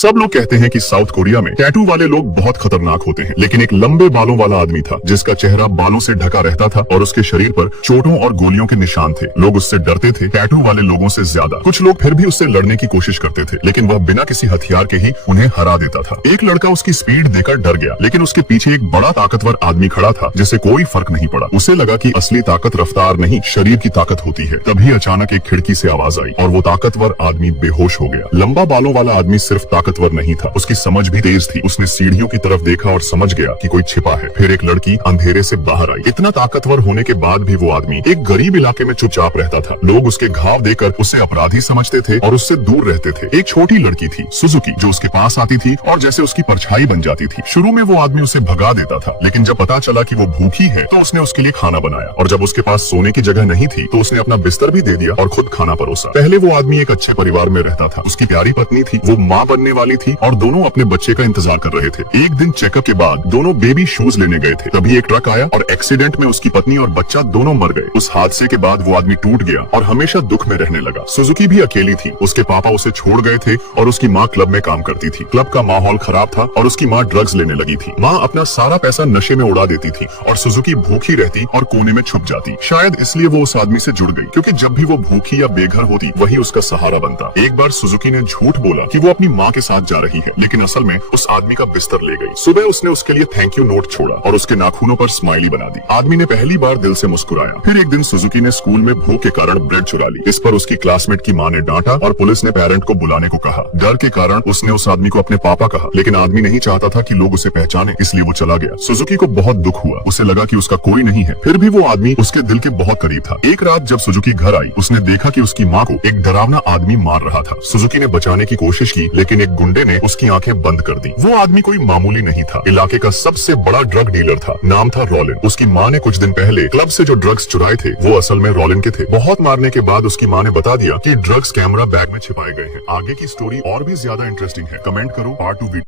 सब लोग कहते हैं कि साउथ कोरिया में टैटू वाले लोग बहुत खतरनाक होते हैं, लेकिन एक लंबे बालों वाला आदमी था जिसका चेहरा बालों से ढका रहता था और उसके शरीर पर चोटों और गोलियों के निशान थे। लोग उससे डरते थे, टैटू वाले लोगों से ज्यादा। कुछ लोग फिर भी उससे लड़ने की कोशिश करते थे, लेकिन वह बिना किसी हथियार के ही उन्हें हरा देता था। एक लड़का उसकी स्पीड देखकर डर गया, लेकिन उसके पीछे एक बड़ा ताकतवर आदमी खड़ा था जिसे कोई फर्क नहीं पड़ा। उसे लगा कि असली ताकत रफ्तार नहीं, शरीर की ताकत होती है। तभी अचानक एक खिड़की से आवाज आई और वो ताकतवर आदमी बेहोश हो गया। लंबा बालों वाला आदमी सिर्फ ताकतवर नहीं था, उसकी समझ भी तेज थी। उसने सीढ़ियों की तरफ देखा और समझ गया कि कोई छिपा है। फिर एक लड़की अंधेरे से बाहर आई। इतना ताकतवर होने के बाद भी वो आदमी एक गरीब इलाके में चुपचाप रहता था। लोग उसके घाव देखकर उसे अपराधी समझते थे और उससे दूर रहते थे। एक छोटी लड़की थी, सुजुकी, जो उसके पास आती थी और जैसे उसकी परछाई बन जाती थी। शुरू में वो आदमी उसे भगा देता था, लेकिन जब पता चला कि वो भूखी है तो उसने उसके लिए खाना बनाया, और जब उसके पास सोने की जगह नहीं थी तो उसने अपना बिस्तर भी दे दिया और खुद खाना परोसा। पहले वो आदमी एक अच्छे परिवार में रहता था, उसकी प्यारी पत्नी थी, वो माँ बनने वाली थी और दोनों अपने बच्चे का इंतजार कर रहे थे। एक दिन चेकअप के बाद दोनों बेबी शूज लेने गए थे, तभी एक ट्रक आया और एक्सीडेंट में उसकी पत्नी और बच्चा दोनों मर गए। उस हादसे के बाद वो आदमी टूट गया और हमेशा दुख में रहने लगा। सुजुकी भी अकेली थी, उसके पापा उसे छोड़ गए थे और उसकी माँ क्लब में काम करती थी। क्लब का माहौल खराब था और उसकी माँ ड्रग्स लेने लगी थी। माँ अपना सारा पैसा नशे में उड़ा देती थी और सुजुकी भूखी रहती और कोने में छुप जाती। शायद इसलिए वो उस आदमी से जुड़ गई, क्योंकि जब भी वो भूखी या बेघर होती वही उसका सहारा बनता। एक बार सुजुकी ने झूठ बोला कि वो अपनी माँ के साथ जा रही है, लेकिन असल में उस आदमी का बिस्तर ले गई। सुबह उसने उसके लिए थैंक यू नोट छोड़ा और उसके नाखूनों पर स्माइली बना दी। आदमी ने पहली बार दिल से मुस्कुराया। फिर एक दिन सुजुकी ने स्कूल में भूख के कारण ब्रेड चुरा ली। इस पर उसकी क्लासमेट की माँ ने डांटा और पुलिस ने पेरेंट को बुलाने को कहा। डर के कारण उसने उस आदमी को अपने पापा कहा, लेकिन आदमी नहीं चाहता था कि लोग उसे पहचाने, इसलिए वो चला गया। सुजुकी को बहुत दुख हुआ, उसे लगा कि उसका कोई नहीं है। फिर भी वो आदमी उसके दिल के बहुत करीब था। एक रात जब सुजुकी घर आई, उसने देखा कि उसकी माँ को एक डरावना आदमी मार रहा था। सुजुकी ने बचाने की कोशिश की, लेकिन एक गुंडे ने उसकी आंखें बंद कर दी। वो आदमी कोई मामूली नहीं था, इलाके का सबसे बड़ा ड्रग डीलर था। नाम था रॉलिन। उसकी माँ ने कुछ दिन पहले क्लब से जो ड्रग्स चुराए थे वो असल में रॉलिन के थे। बहुत मारने के बाद उसकी माँ ने बता दिया कि ड्रग्स कैमरा बैग में छिपाए गए हैं। आगे की स्टोरी और भी ज्यादा इंटरेस्टिंग है। कमेंट करो पार्ट 2।